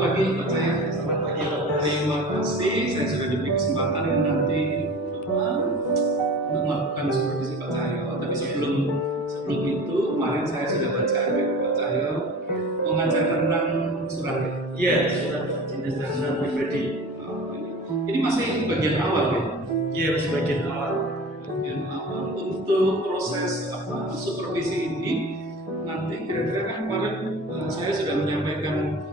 pagi Pak Cahya. Selamat pagi Pak. Terima kasih, saya sudah diberi kesempatan nanti untuk melakukan supervisi Pak Cahyo. Tapi sebelum itu kemarin saya sudah baca Pak Cahyo mengajar tentang surat ya. Iya, surat jenis dan surat pribadi. Ini masih bagian awal ya. Iya, masih bagian awal. Bagian awal untuk proses supervisi ini nanti kira-kira kan kemarin saya sudah menyampaikan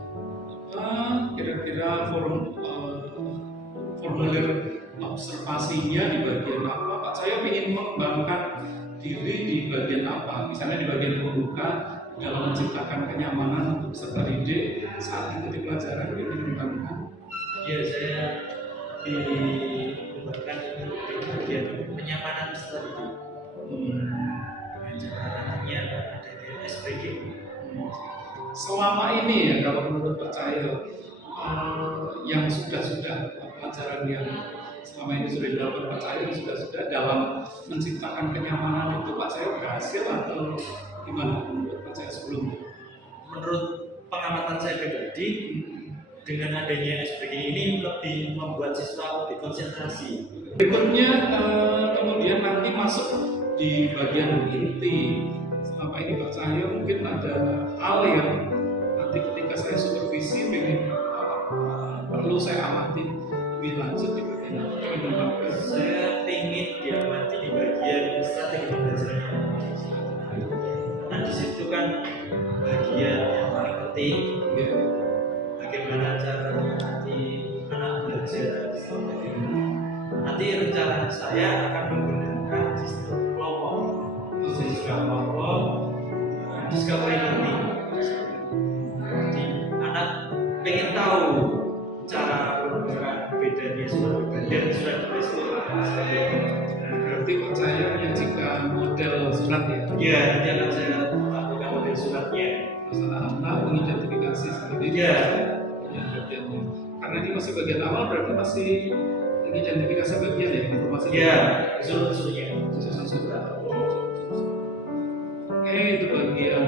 kira-kira formulir observasinya di bagian apa. Pak saya ingin mengembangkan diri di bagian apa, misalnya di bagian pembuka dalam menciptakan kenyamanan untuk peserta didik saat mengikuti pelajaran ini mengembangkan. Iya, saya dikembangkan di bagian penyamanan peserta didik. Dengan caranya adanya SPG. Selama ini ya kalau menurut Pak Cahyo yang sudah pelajaran yang selama ini sudah dilakukan Pak Cahyo sudah dalam menciptakan kenyamanan itu Pak Cahyo berhasil atau gimana menurut Pak Cahyo sebelumnya? Menurut pengamatan saya pribadi, dengan adanya SPG ini lebih membuat siswa lebih konsentrasi. Berikutnya kemudian nanti masuk di bagian inti. Selama ini Pak Cahyo mungkin ada hal yang nanti ketika saya supervisi perlu saya amati lebih lanjut di bagian apa? Saya ingin diamati di bagian strategi pembelajaran. Karena di situ kan bagian yang paling penting, Ya. bagaimana cara nanti anak belajar. Nanti rencana saya akan menggunakan sistem kelompok, discovery learning. Jadi anak pengen tahu cara bergerak bedanya surat pribadi dan surat tulis. Berarti Pak Cahyo menyajikan model surat ya? Ya, nanti akan saya lakukan model suratnya. Terus anak mengidentifikasi sendiri Ya, bagiannya. Karena ini masih bagian awal berarti masih mengidentifikasi bagian ya informasi. ya, unsur-unsurnya. Oke, itu bagian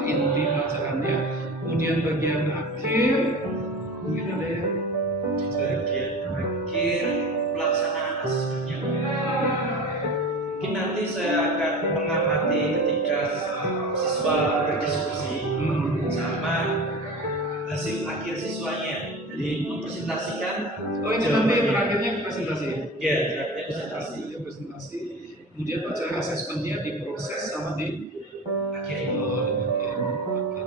inti pelajarannya. Kemudian bagian akhir mungkin ada yang Bagian akhir pelaksanaan asesmennya. Mungkin nanti saya akan mengamati ketika siswa berdiskusi sama hasil akhir siswanya. Jadi mempresentasikan. oh ini nanti terakhirnya presentasi ya? Ya, terakhirnya presentasi. Presentasi. Kemudian Pak Cahyo asesmennya diproses sama di akhir. Oh, di bagian akhir.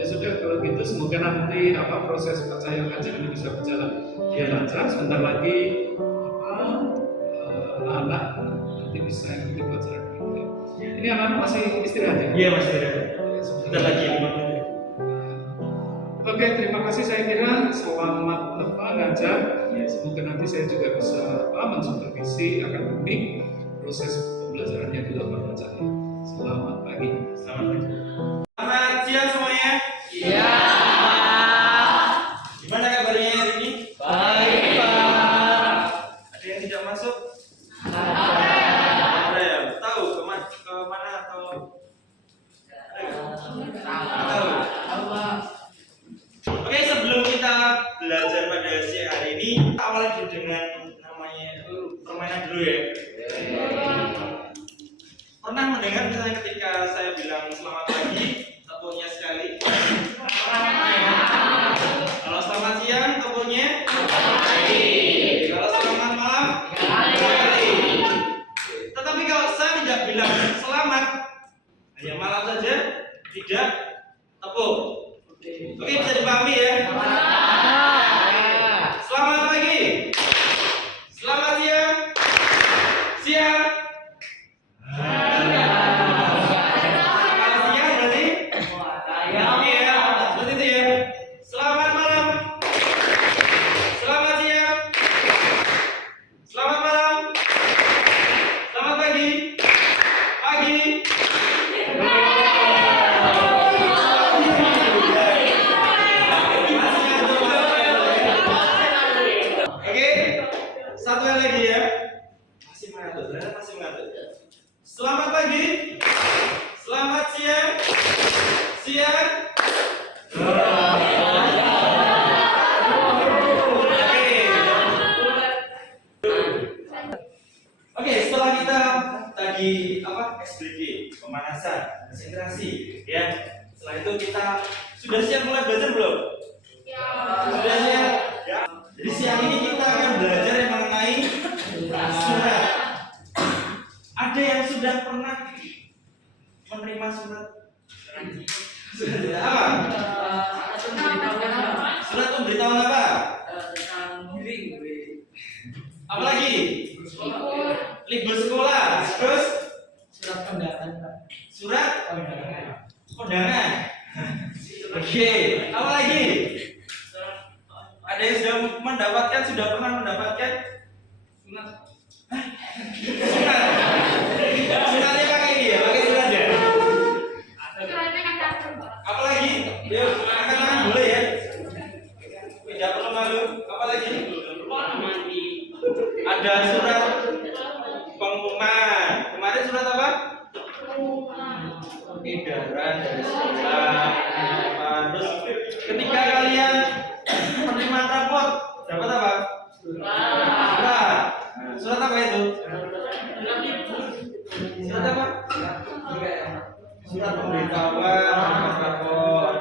Ya sudah kalau gitu semoga nanti proses Pak Cahyo ngajar ini bisa berjalan dia lancar. Sebentar lagi anak nanti bisa ikuti pelajaran ini. Ini anak-anak masih istirahat ya? Iya, masih ada. Sebentar lagi 5 menit. Oke, terima kasih. Saya kira selamat ngajar. Semoga nanti saya juga bisa mensupervisi akademik proses pembelajaran yang dilakukan Pak Cahyo. Selamat pagi. Selamat pagi. Selamat siang semuanya. Iya. Gimana kabarnya hari ini? Baik, Pak. Ada yang tidak masuk? Ada yang tahu kemana atau tahu? Oke, sebelum kita belajar pada siang hari ini, kita awali dulu dengan namanya permainan dulu ya. Pernah mendengar misalnya ketika saya bilang selamat pagi, tepuknya sekali. Kalau selamat siang, tepuknya sekali. Kalau selamat malam, sekali. Tetapi kalau saya tidak bilang selamat, hanya malam saja, tidak tepuk. Oke, bisa dipahami ya? Selamat pagi. Selamat siang. Siang. Selamat pagi, selamat siang, siang. pemanasan, konsentrasi, ya. Setelah itu kita sudah siap mulai belajar belum? Sudah siap? Ya. Jadi siang ini kita akan belajar yang mengenai surat. Ada yang sudah pernah menerima surat? Surat apa? Surat pemberitahuan apa? Apa lagi? Libur sekolah. Terus? Surat kondangan, Pak. Surat Kondangan. kondangan. Oke. Apa lagi? Ada yang sudah pernah mendapatkan Sunat. surat? Suratnya pakai ini ya, pakai surat ya. Apa lagi? Yuk, angkat tangan boleh ya. Tidak perlu malu. Apa lagi? Ada surat pengumuman. Kemarin surat apa? Edaran dari sekolah. Terus ketika kalian menerima raport, dapat apa? Surat. Surat apa itu? Surat apa? Surat pemberitahuan raport.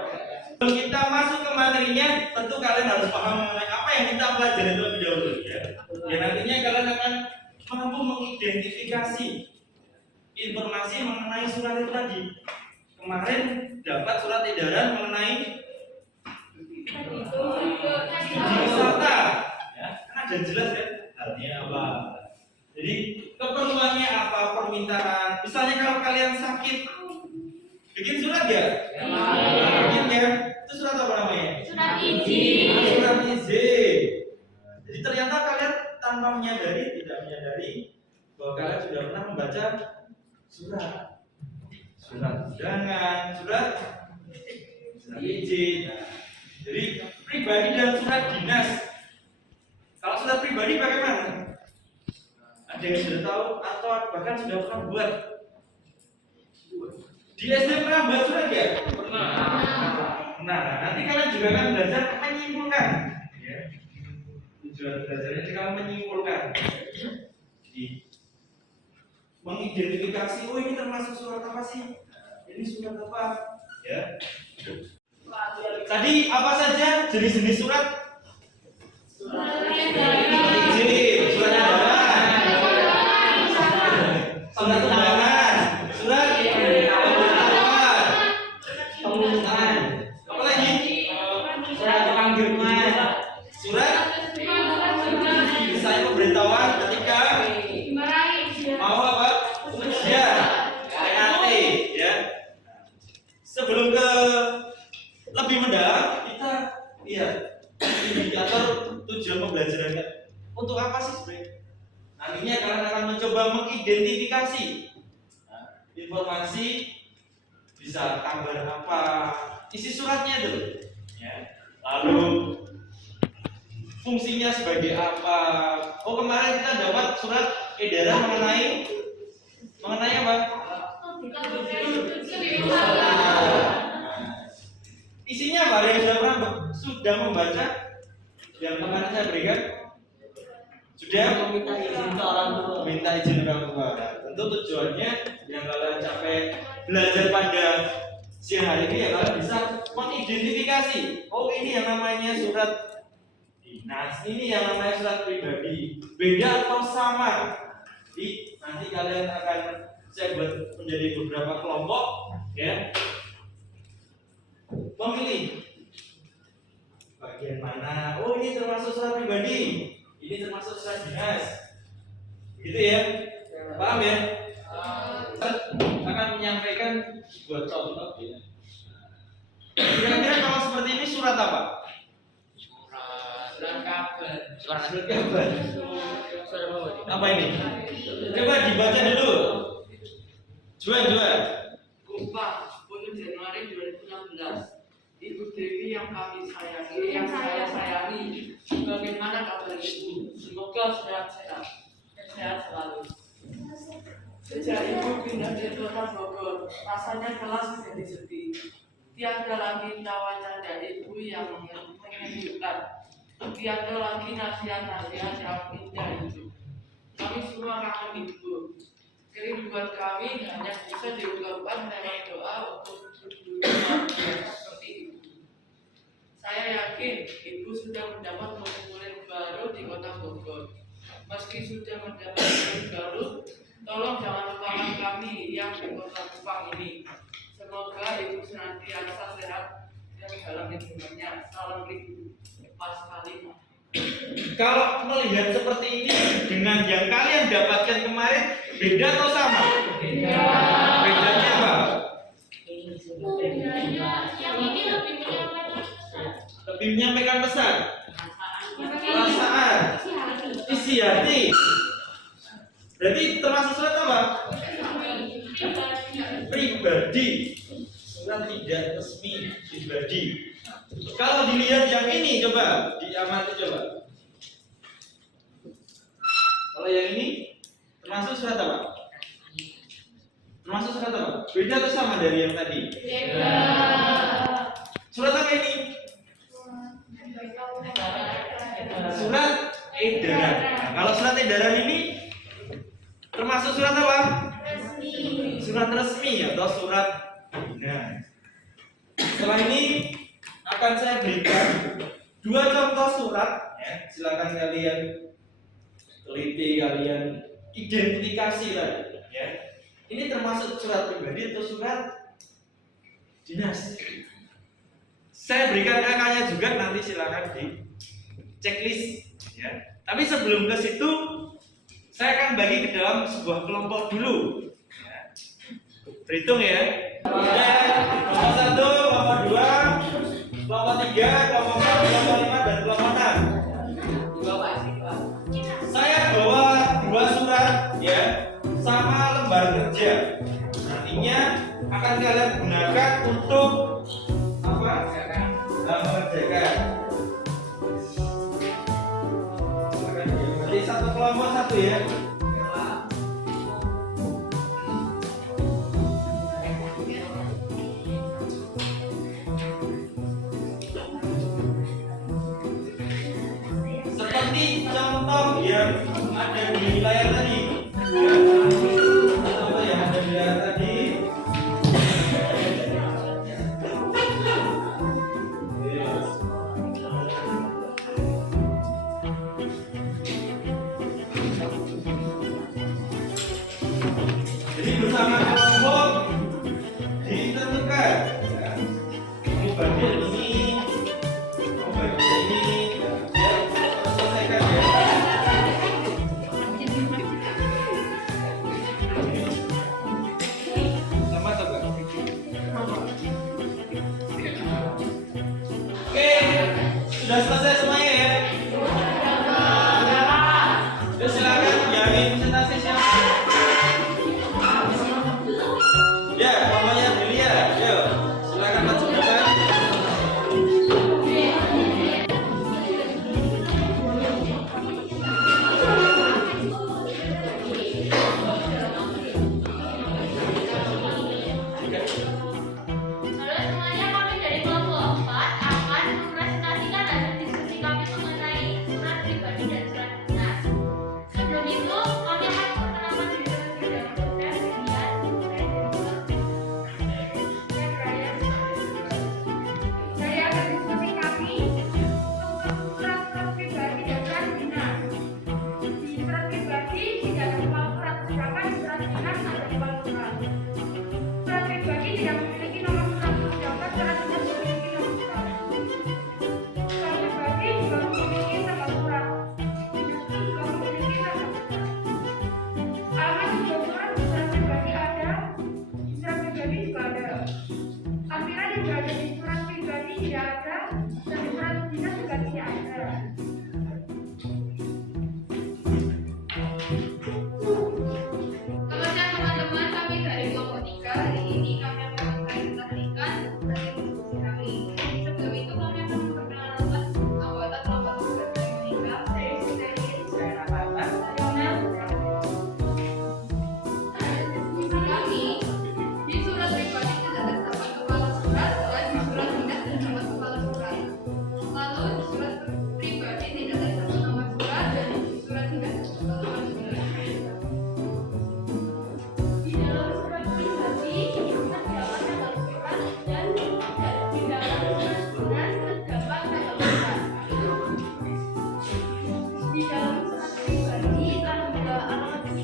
Sebelum kita masuk ke materinya, tentu kalian harus paham mengenai apa yang kita pelajari terlebih dahulu ya. Ya nantinya kalian akan mampu mengidentifikasi informasi mengenai surat itu tadi. Kemarin dapat surat edaran mengenai wisata, ya, kan ada jelas kan artinya apa. Jadi keperluannya apa, permintaan. Misalnya kalau kalian sakit, bikin surat ya? Bikin ya. Itu surat apa namanya? Surat izin. Surat izin. Jadi ternyata kalian tanpa menyadari, tidak menyadari bahwa kalian sudah pernah membaca surat undangan, surat izin. Nah, jadi pribadi dan surat dinas. Kalau surat pribadi bagaimana? Ada yang sudah tahu atau bahkan sudah pernah buat? Di SD pernah buat surat ya? Pernah. Nah, nanti kalian juga akan belajar menyimpulkan. Ya. Tujuan belajarnya juga menyimpulkan. Jadi, mengidentifikasi, oh ini termasuk surat apa sih? Ini surat apa? Ya. Tadi apa saja jenis-jenis surat? Surat izin, surat edaran, surat undangan, surat pemberitahuan, Pengumuman. apa lagi? Surat pengiriman. Surat misalnya pemberitahuan ketika mau apa? Ujian, PAT, ya. Sebelum ke lebih mendalam, kita lihat indikator tujuan pembelajaran untuk apa sih sebenarnya? Nantinya kalian akan mencoba mengidentifikasi informasi, bisa kabar apa, isi suratnya itu, ya. Lalu fungsinya sebagai apa? Oh kemarin kita dapat surat edaran mengenai apa? Isinya apa? Ada yang sudah membaca yang kemarin saya berikan? Sudah Meminta izin ke orang tua. minta izin orang tua. Tentu tujuannya yang kalian capai belajar pada siang hari ini ya kalian bisa mengidentifikasi. Oh ini yang namanya surat dinas, ini yang namanya surat pribadi. Beda atau sama? Jadi nanti kalian akan saya buat menjadi beberapa kelompok, ya. Memilih bagian mana. Oh ini termasuk surat pribadi, ini termasuk surat dinas, gitu ya. Paham ya? Akan menyampaikan sebuah contoh ya. Kira-kira kalau seperti ini surat apa? Surat kabar. Surat kabar. Surat apa? Apa ini? Coba dibaca dulu. Jual. Upah 10 Januari 2016. Ibu Dewi yang kami sayangi, yang saya sayangi, bagaimana kabar ibu? Semoga sehat-sehat dan sehat selalu. Sejak ibu pindah dari kota Bogor, rasanya kelas menjadi sepi. Tiada lagi tawa canda ibu yang menyejukkan. Tiada lagi nasihat-nasihat yang indah itu. Kami semua kangen ibu. Kerinduan kami hanya bisa diungkapkan lewat doa untuk tujuan seperti itu. Saya yakin Ibu sudah mendapat murid-murid baru di Kota Bogor. Meski sudah mendapat murid baru, tolong jangan lupakan kami yang di Kota Kupang ini. Semoga Ibu senantiasa sehat dan dalam lingkungannya. Salam Ibu. Pas kali. Kalau melihat seperti ini dengan yang kalian dapatkan kemarin, beda atau sama? Beda. Bedanya apa? Lebih menyampaikan pesan. Perasaan. Isi hati. Berarti termasuk surat apa? Pribadi. Surat tidak resmi pribadi. Kalau dilihat yang ini, coba diamati coba. Kalau yang ini termasuk surat apa? Termasuk surat apa? Beda atau sama dari yang tadi? Beda. Surat apa ini? Surat edaran. Nah, kalau surat edaran ini termasuk surat apa? Surat resmi atau surat. Nah, setelah ini akan saya berikan 2 contoh surat. Ya, silakan kalian teliti, kalian identifikasi tadi. Ya, ini termasuk surat pribadi atau surat dinas. Saya berikan angkanya juga, nanti silakan di checklist. Ya. Tapi sebelum ke situ, saya akan bagi ke dalam sebuah kelompok dulu. Ya. Berhitung ya. Kelompok 1, kelompok 2, kelompok 3, kelompok 4, kelompok 5, dan kelompok 6. Saya bawa 2 surat ya, sama lembar kerja. Nantinya akan kalian gunakan untuk apa? Mengerjakan. Jadi satu kelompok satu ya. Seperti contoh yang ada di layar tadi. Ya. Contoh yang ada di layar tadi.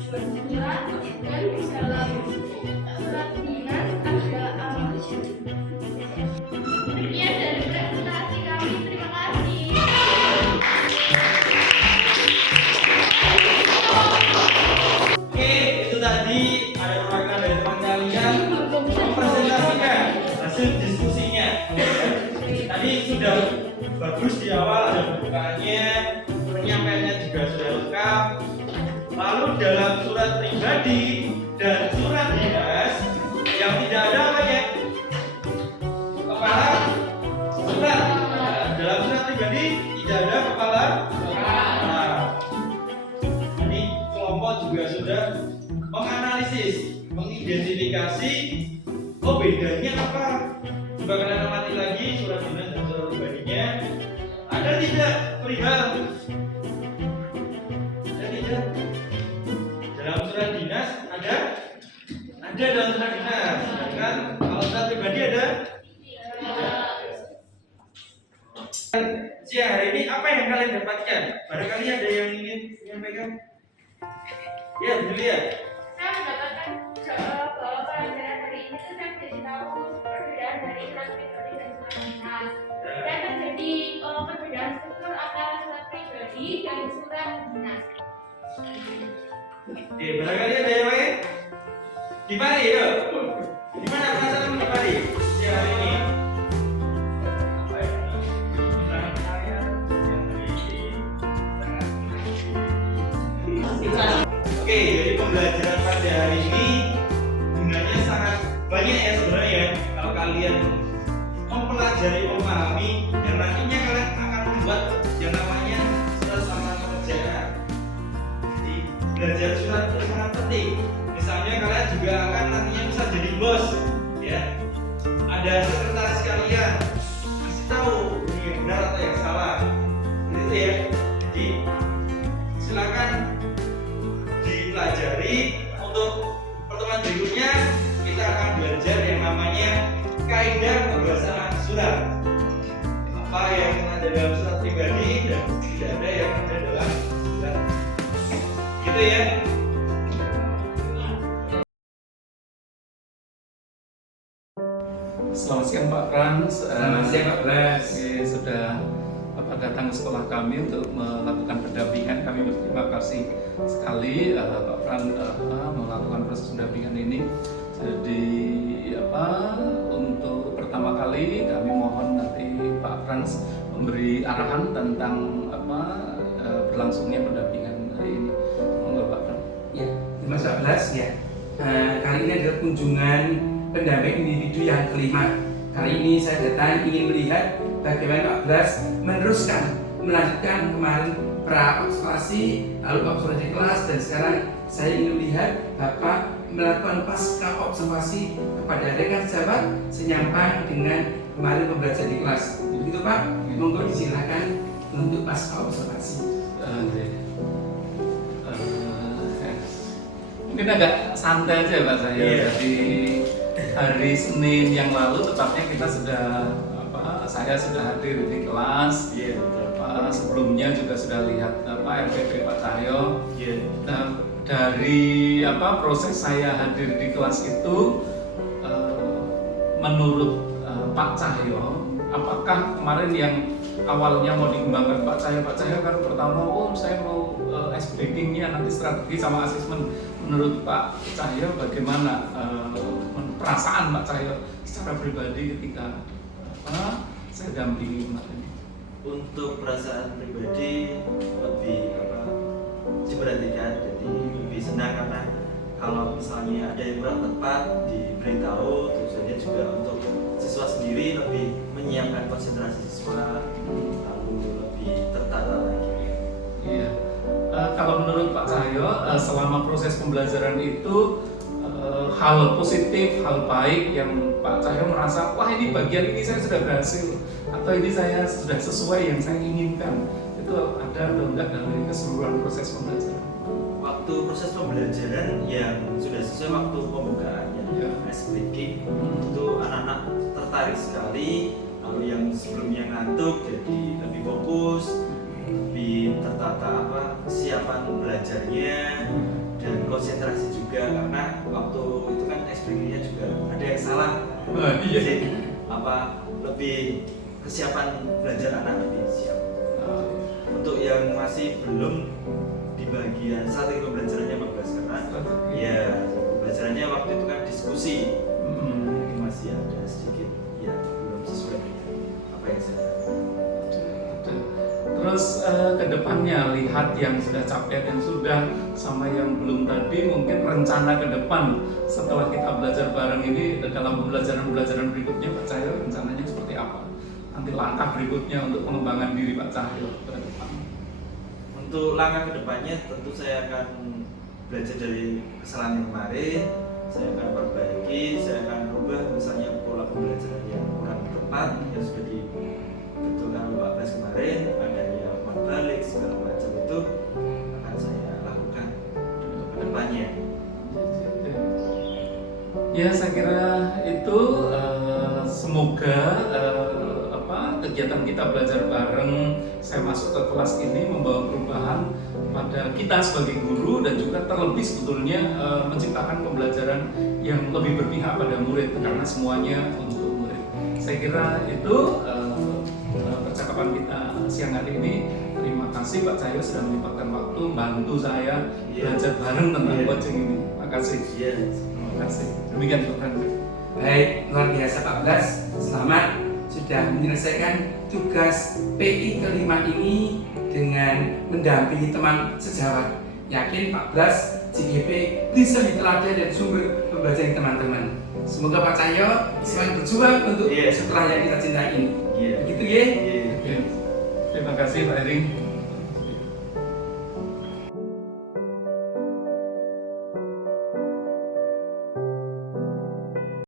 bersurat dan di dalam surat dinas ada alamatnya. Demikian dari presentasi kami. Terima kasih. Oke, itu tadi ada perwakilan dari teman kalian mempresentasikan hasil diskusinya. Tadi sudah bagus di awal, ada pembukaannya, penyampaiannya juga sudah lengkap. Lalu dalam surat pribadi dan surat dinas yang tidak ada apa ya? Kepala surat. Dalam surat pribadi tidak ada kepala. Nah, ini kelompok juga sudah menganalisis, mengidentifikasi, oh bedanya apa? Coba kalian amati lagi surat dinas dan surat pribadinya. Ada tidak perihal? Ada tidak? Dalam surat dinas ada? Ada dalam surat dinas. Sedangkan kalau surat pribadi ada? Siang hari ini apa yang kalian dapatkan? Barangkali ada yang ingin menyampaikan? Ya, Julia. Saya mendapatkan bahwa pelajaran hari ini tuh saya jadi tahu perbedaan dari surat pribadi dan surat dinas. Dan terjadi perbedaan struktur antara surat pribadi dan surat dinas. Barangkali ada yang lain? Di Pari, yuk. Di mana penasaran di Pari? Siang hari ini. Apa ya? Tangan saya, siang hari ini. Oke, jadi pembelajaran pada hari ini gunanya sangat banyak ya sebenarnya ya. Kalau kalian mempelajari, memahami, yang nantinya kalian akan membuat yang namanya surat lamaran pekerjaan. Jadi belajar surat itu sangat penting. Misalnya kalian juga akan nantinya bisa jadi bos, ya. Ada sekretaris kalian kasih tahu ini yang benar atau yang salah, gitu ya. Jadi silakan dipelajari. Untuk pertemuan berikutnya kita akan belajar yang namanya kaidah pembahasan surat. Apa yang ada dalam surat pribadi dan tidak ada yang ada dalam surat. Gitu ya. Selamat siang Pak Frans. Selamat siang, Pak Frans. Sudah Bapak datang ke sekolah kami untuk melakukan pendampingan. Kami berterima kasih sekali Pak Frans melakukan proses pendampingan ini. Jadi untuk pertama kali kami mohon nanti Pak Frans memberi arahan tentang berlangsungnya pendampingan hari ini. Monggo Pak Frans. Ya, 15 ya. Kali ini adalah kunjungan pendamping individu yang kelima. Kali ini saya datang ingin melihat bagaimana Pak Blas melanjutkan kemarin pra observasi, lalu observasi kelas, dan sekarang saya ingin melihat Bapak melakukan pasca observasi kepada rekan sejawat senyampang dengan kemarin pembelajaran di kelas. Begitu Pak, monggo disilakan untuk pasca observasi. Mungkin agak santai aja Pak saya. Jadi hari Senin yang lalu tepatnya kita saya sudah hadir di kelas. Sebelumnya juga sudah lihat RPP Pak Cahyo. Dari proses saya hadir di kelas itu, menurut Pak Cahyo, apakah kemarin yang awalnya mau dikembangkan Pak Cahyo kan pertama, saya mau ice breakingnya nanti strategi sama asesmen. Menurut Pak Cahyo bagaimana perasaan Pak Cahyo secara pribadi ketika saya dampingi kemarin? Untuk perasaan pribadi lebih diperhatikan, jadi lebih senang karena kalau misalnya ada yang kurang tepat diberitahu. Tujuannya juga untuk siswa sendiri lebih menyiapkan konsentrasi siswa, lalu lebih tertata lagi. Iya. Kalau menurut Pak Cahyo selama proses pembelajaran itu hal positif, hal baik yang Pak Cahyo merasa wah ini bagian ini saya sudah berhasil atau ini saya sudah sesuai yang saya inginkan, itu ada atau enggak dari keseluruhan proses pembelajaran? Waktu proses pembelajaran yang sudah sesuai waktu pembukaannya, ice breaking, itu anak-anak tertarik sekali. Lalu yang sebelumnya ngantuk jadi lebih fokus, lebih tertata kesiapan belajarnya, dan dan konsentrasi juga, karena waktu itu kan ekspresinya juga ada yang salah. Iya. Jadi lebih kesiapan belajar anak lebih siap. Untuk yang masih belum di bagian strategi pembelajarannya 14, karena ya pembelajarannya waktu itu kan diskusi, masih ada sedikit ya belum sesuai dengan apa yang saya Terus ke depannya lihat yang sudah capaian yang sudah sama yang belum tadi, mungkin rencana ke depan setelah kita belajar bareng ini dalam pembelajaran berikutnya Pak Cahyo, rencananya seperti apa? Nanti langkah berikutnya untuk pengembangan diri Pak Cahyo ke depan. Untuk langkah kedepannya tentu saya akan belajar dari kesalahan yang kemarin, saya akan perbaiki, saya akan rubah misalnya pola pembelajaran yang kurang tepat yang sudah dibetulkan oleh Pak Blas kemarin, adanya umpan balik segala macam itu akan saya lakukan untuk kedepannya. Ya saya kira itu semoga kegiatan kita belajar bareng, saya masuk ke kelas ini membawa perubahan pada kita sebagai guru dan juga terlebih sebetulnya menciptakan pembelajaran yang lebih berpihak pada murid karena semuanya untuk murid. Saya kira itu percakapan kita siang hari ini. Terima kasih Pak Cahyo sudah menyempatkan waktu bantu saya belajar bareng tentang coaching ini. Terima kasih. Terima kasih. Demikian Pak Blas. Baik, luar biasa Pak Blas. Selamat sudah menyelesaikan tugas PI kelima ini dengan mendampingi teman sejawat. Yakin Pak Blas JGP bisa diteladan dan sumber pembelajaran teman-teman. Semoga Pak Cahyo selalu berjuang untuk sekolah yang kita cintai ini. Begitu ya? Terima kasih Pak Ering.